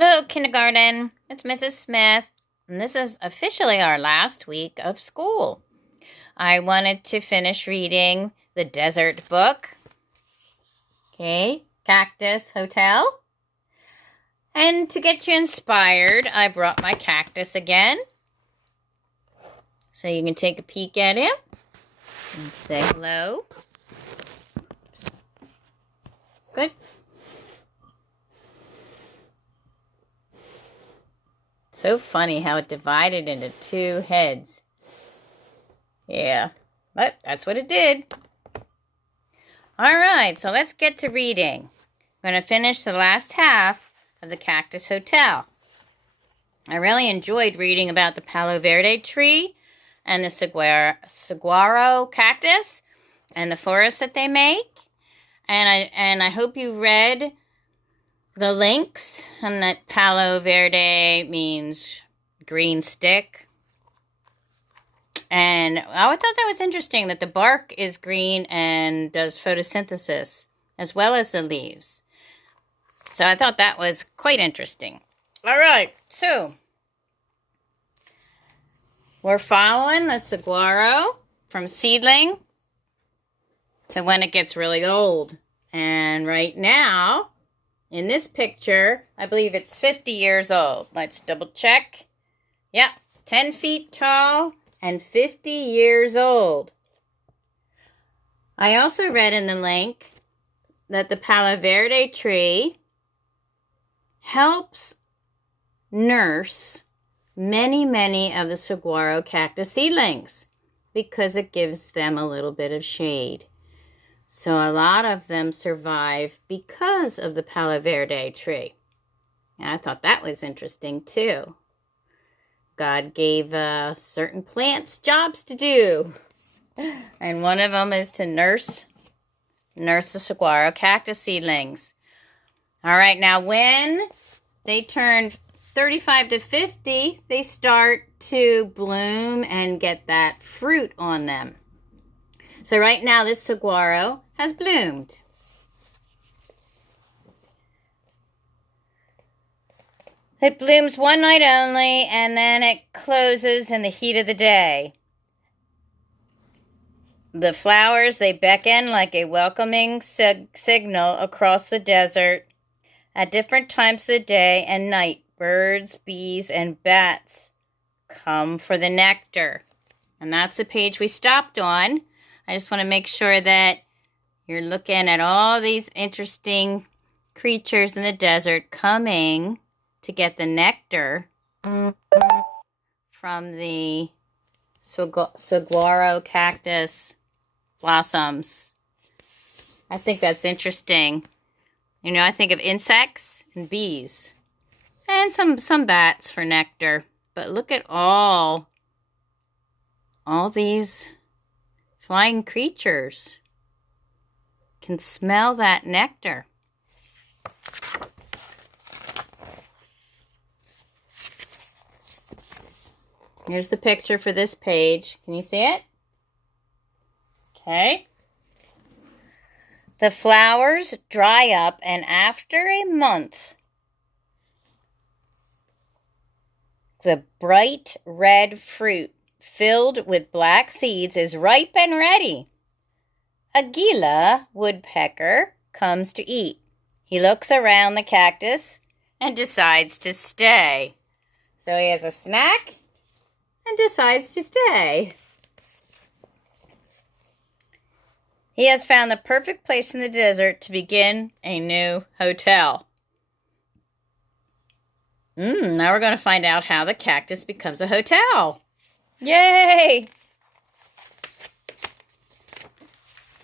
Hello, kindergarten. It's Mrs. Smith, and this is officially our last week of school. I wanted to finish reading the desert book. Okay, Cactus Hotel. And to get you inspired, I brought my cactus again. So you can take a peek at him and say hello. Good. So funny how it divided into two heads. Yeah, but that's what it did. All right, so let's get to reading. I'm going to finish the last half of the Cactus Hotel. I really enjoyed reading about the Palo Verde tree and the saguaro cactus and the forest that they make. And I hope you read the links, and that Palo Verde means green stick. And I thought that was interesting that the bark is green and does photosynthesis as well as the leaves. So I thought that was quite interesting. All right, so we're following the saguaro from seedling to when it gets really old. And right now, in this picture, I believe it's 50 years old. Let's double check. Yep, 10 feet tall and 50 years old. I also read in the link that the Palo Verde tree helps nurse many of the saguaro cactus seedlings because it gives them a little bit of shade. So a lot of them survive because of the Palo Verde tree. And I thought that was interesting too. God gave certain plants jobs to do. And one of them is to nurse the saguaro cactus seedlings. All right, now when they turn 35 to 50, they start to bloom and get that fruit on them. So right now, this saguaro has bloomed. It blooms one night only, and then it closes in the heat of the day. The flowers, they beckon like a welcoming signal across the desert. At different times of the day and night, birds, bees, and bats come for the nectar. And that's the page we stopped on. I just want to make sure that you're looking at all these interesting creatures in the desert coming to get the nectar from the saguaro cactus blossoms. I think that's interesting. You know, I think of insects and bees and some bats for nectar. But look at all these flying creatures can smell that nectar. Here's the picture for this page. Can you see it? Okay. The flowers dry up, and after a month, the bright red fruit filled with black seeds is ripe and ready. A Gila woodpecker comes to eat. He looks around the cactus and decides to stay. So he has a snack and decides to stay. He has found the perfect place in the desert to begin a new hotel. Now we're going to find out how the cactus becomes a hotel. Yay!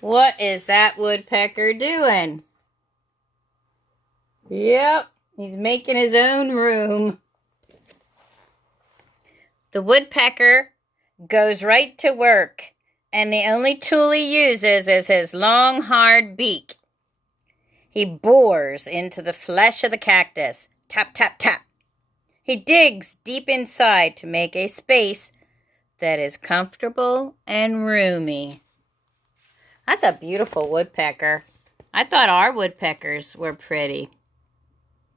What is that woodpecker doing? Yep, he's making his own room. The woodpecker goes right to work, and the only tool he uses is his long, hard beak. He bores into the flesh of the cactus. Tap, tap, tap. He digs deep inside to make a space that is comfortable and roomy. That's a beautiful woodpecker. I thought our woodpeckers were pretty.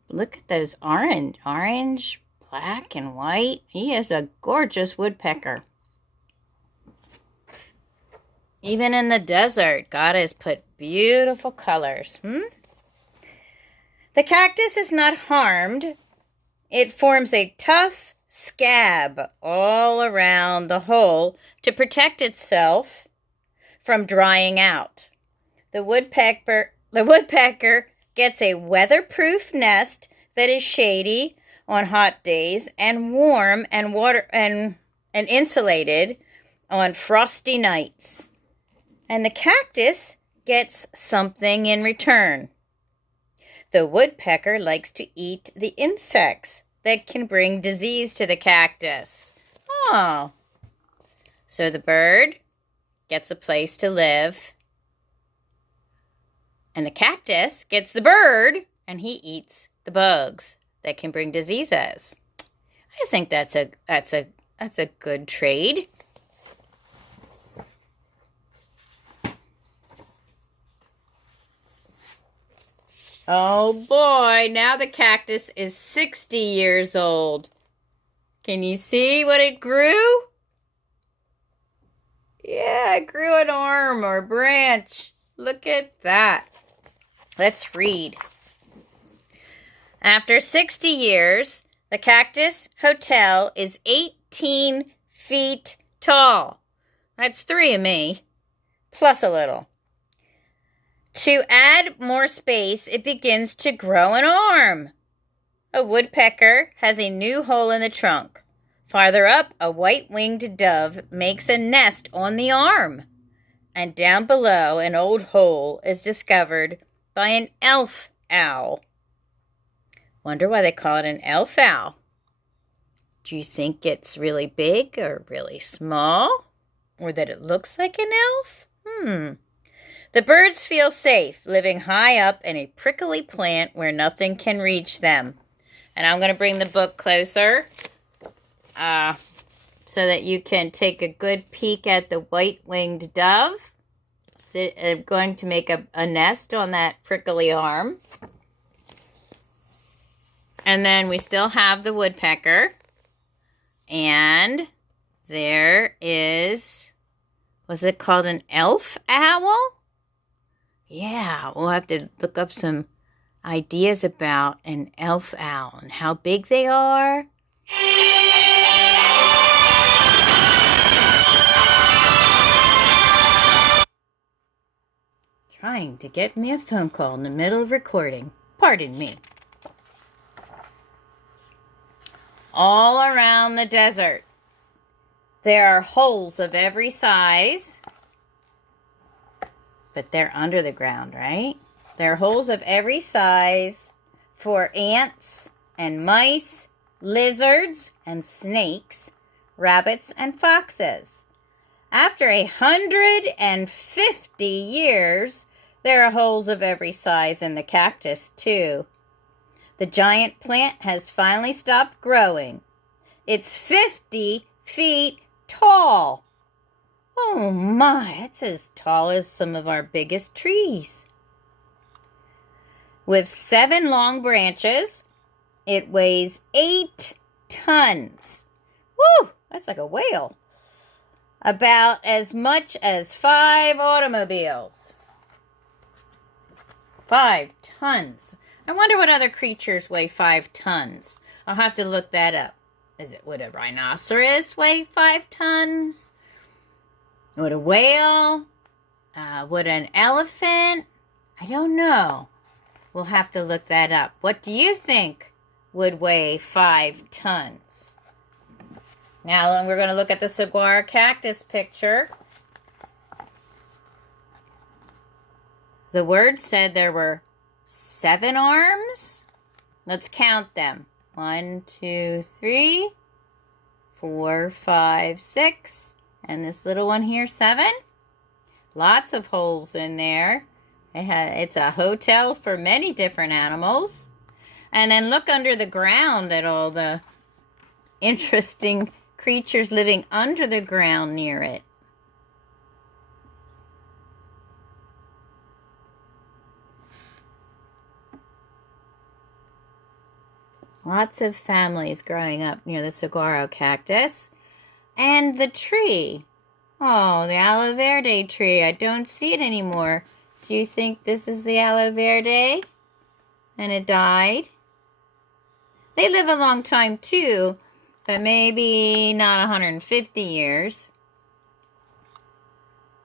Look at those orange, black, and white. He is a gorgeous woodpecker. Even in the desert, God has put beautiful colors. The cactus is not harmed. It forms a tough scab all around the hole to protect itself from drying out. The woodpecker gets a weatherproof nest that is shady on hot days and warm and insulated on frosty nights. And the cactus gets something in return. The woodpecker likes to eat the insects that can bring disease to the cactus. Oh. So the bird gets a place to live. And the cactus gets the bird, and he eats the bugs that can bring diseases. I think that's a good trade. Oh boy, now the cactus is 60 years old. Can you see what it grew? Yeah, it grew an arm or branch. Look at that. Let's read. After 60 years, the Cactus Hotel is 18 feet tall. That's 3 of me, plus a little. To add more space, it begins to grow an arm. A woodpecker has a new hole in the trunk. Farther up, a white-winged dove makes a nest on the arm. And down below, an old hole is discovered by an elf owl. Wonder why they call it an elf owl. Do you think it's really big or really small? Or that it looks like an elf? The birds feel safe living high up in a prickly plant where nothing can reach them. And I'm going to bring the book closer so that you can take a good peek at the white-winged dove. I'm going to make a nest on that prickly arm. And then we still have the woodpecker. And there is, was it called an elf owl? Yeah, we'll have to look up some ideas about an elf owl and how big they are. Trying to get me a phone call in the middle of recording. Pardon me. All around the desert, there are holes of every size. But they're under the ground, right? There are holes of every size for ants and mice, lizards and snakes, rabbits and foxes. After 150 years, there are holes of every size in the cactus, too. The giant plant has finally stopped growing. It's 50 feet tall. Oh my, it's as tall as some of our biggest trees. With 7 long branches, it weighs 8 tons. Woo, that's like a whale. About as much as 5 automobiles. 5 tons. I wonder what other creatures weigh 5 tons. I'll have to look that up. Would a rhinoceros weigh 5 tons? Would a whale? Would an elephant? I don't know. We'll have to look that up. What do you think would weigh 5 tons? Now we're going to look at the saguaro cactus picture. The word said there were 7 arms. Let's count them. 1, 2, 3, 4, 5, 6. And this little one here, 7. Lots of holes in there. It's a hotel for many different animals. And then look under the ground at all the interesting creatures living under the ground near it. Lots of families growing up near the saguaro cactus. And the tree. Oh, the aloe verde tree. I don't see it anymore. Do you think this is the aloe verde? And it died? They live a long time too, but maybe not 150 years.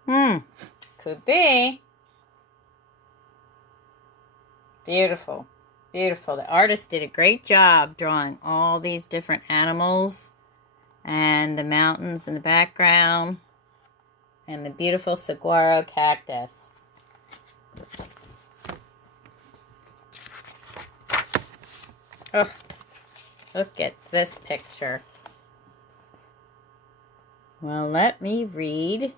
Could be. Beautiful. Beautiful. The artist did a great job drawing all these different animals and the mountains in the background and the beautiful saguaro cactus. Oh, look at this picture. Well, let me read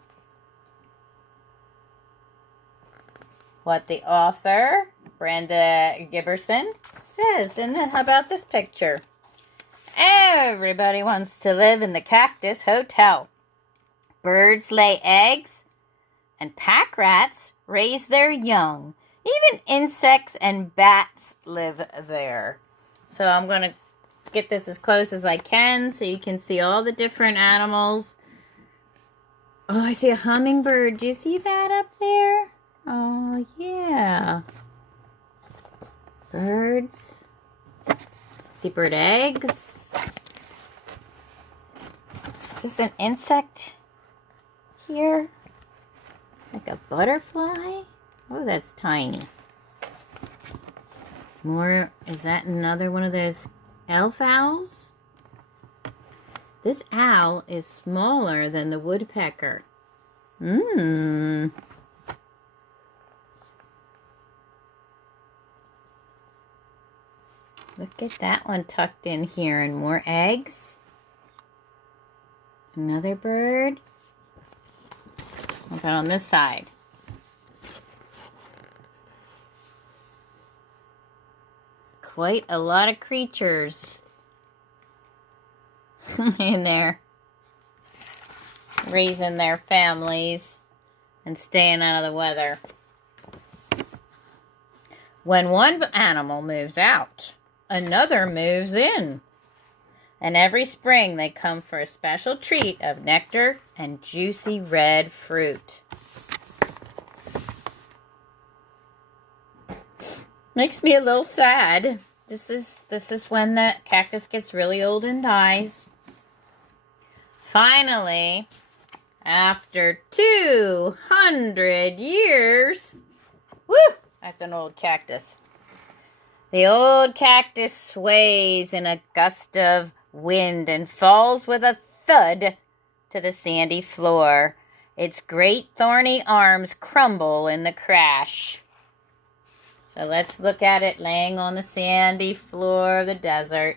what the author, Brenda Giberson, says about this picture. Everybody wants to live in the Cactus Hotel. Birds lay eggs, and pack rats raise their young. Even insects and bats live there. So I'm going to get this as close as I can so you can see all the different animals. Oh, I see a hummingbird. Do you see that up there? Oh, yeah. Birds. See bird eggs. Is this an insect here? Like a butterfly? Oh, that's tiny. More, is that another one of those elf owls? This owl is smaller than the woodpecker. Look at that one tucked in here, and more eggs. Another bird. What about on this side? Quite a lot of creatures in there, raising their families and staying out of the weather. When one animal moves out, another moves in. And every spring they come for a special treat of nectar and juicy red fruit. Makes me a little sad. This is when the cactus gets really old and dies. Finally, after 200 years, woo, that's an old cactus. The old cactus sways in a gust of wind and falls with a thud to the sandy floor. Its great thorny arms crumble in the crash. So let's look at it laying on the sandy floor of the desert.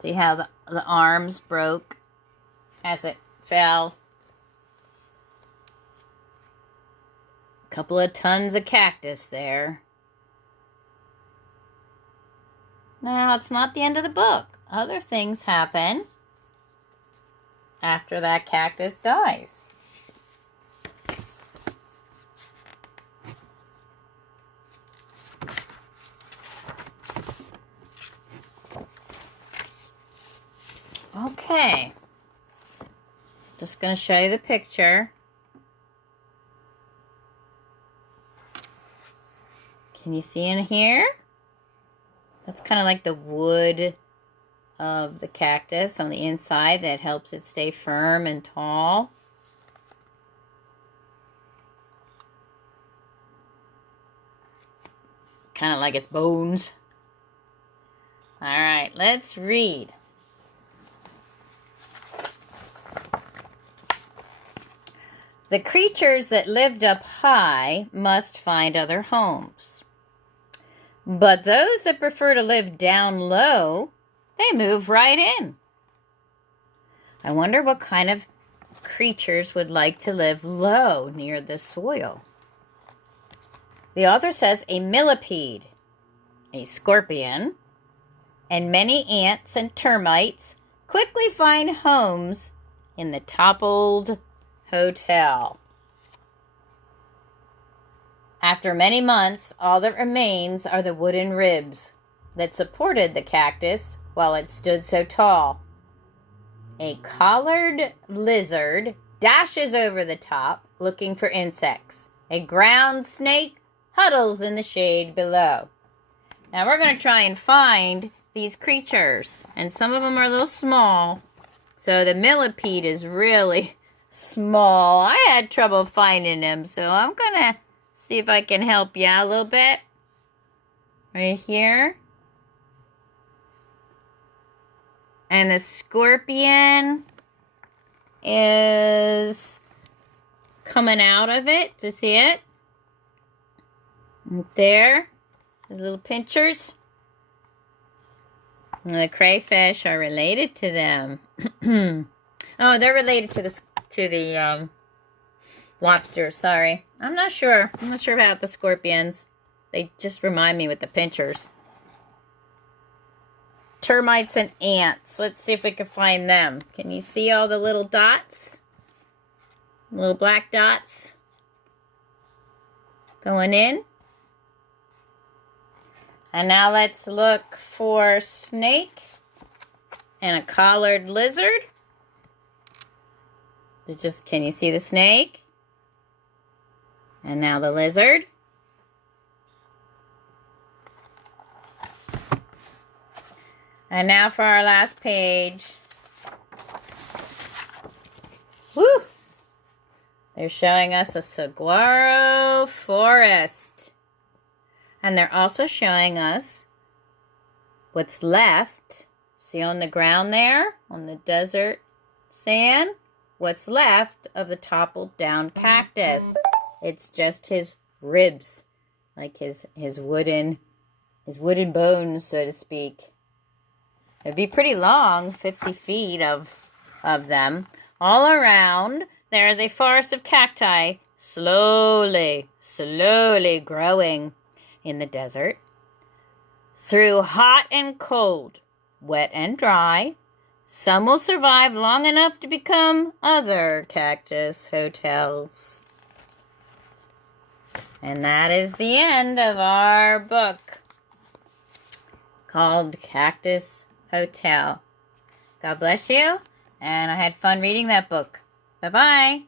See how the arms broke as it fell. A couple of tons of cactus there. Now, it's not the end of the book. Other things happen after that cactus dies. Okay, just going to show you the picture. Can you see in here? That's kind of like the wood of the cactus on the inside that helps it stay firm and tall. Kind of like its bones. All right, let's read. The creatures that lived up high must find other homes. But those that prefer to live down low, they move right in. I wonder what kind of creatures would like to live low near the soil. The author says a millipede, a scorpion, and many ants and termites quickly find homes in the toppled hotel. After many months, all that remains are the wooden ribs that supported the cactus while it stood so tall. A collared lizard dashes over the top looking for insects. A ground snake huddles in the shade below. Now we're going to try and find these creatures. And some of them are a little small. So the millipede is really small. I had trouble finding them, so I'm going to see if I can help you out a little bit. Right here. And the scorpion is coming out of it. Do you see it? Right there. The little pinchers. And the crayfish are related to them. Oh, they're related to the lobsters. Sorry, I'm not sure. I'm not sure about the scorpions. They just remind me with the pinchers. Termites and ants. Let's see if we can find them. Can you see all the little dots? Little black dots going in. And now let's look for snake and a collared lizard. Can you see the snake? And now the lizard. And now for our last page. Woo! They're showing us a saguaro forest. And they're also showing us what's left. See on the ground there, on the desert sand, what's left of the toppled down cactus. It's just his ribs, like his wooden bones, so to speak. It'd be pretty long, 50 feet of them. All around, there is a forest of cacti slowly growing in the desert. Through hot and cold, wet and dry, some will survive long enough to become other cactus hotels. And that is the end of our book called Cactus Hotel. God bless you, and I had fun reading that book. Bye-bye.